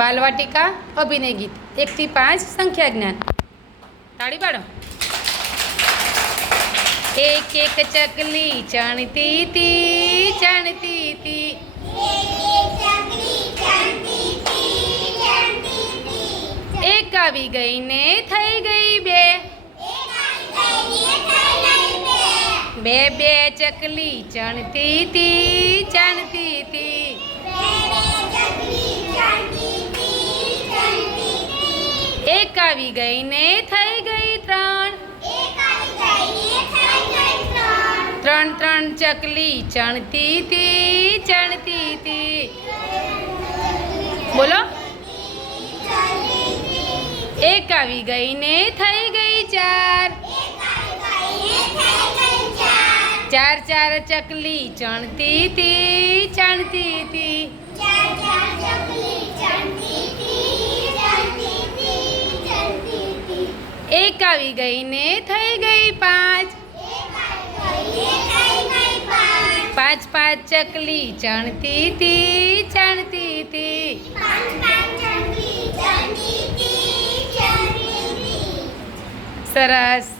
બાલવાટિકા અભિનય ગીત 1 થી 5 સંખ્યા જ્ઞાન. તાળી પાડો. એક એક ચકલી ચણતી તી ચણતી તી. એક આવી ગઈ ને થઈ ગઈ બે. બે બે ચકલી ચણતી તી ચણતી તી. એક આવી ગઈ ને થઈ ગઈ ત્રણ. ત્રણ ત્રણ ચકલી ચણતી તી ચણતી તી. બોલો. એક આવી ગઈ ને થઈ ગઈ ચાર. ચાર ચાર ચકલી ચણતી તી ચણતી તી. એક આવી ગઈ ને થઈ ગઈ પાંચ. પાંચ પાંચ ચકલી ચણતી તી ચણતી તી. સરસ.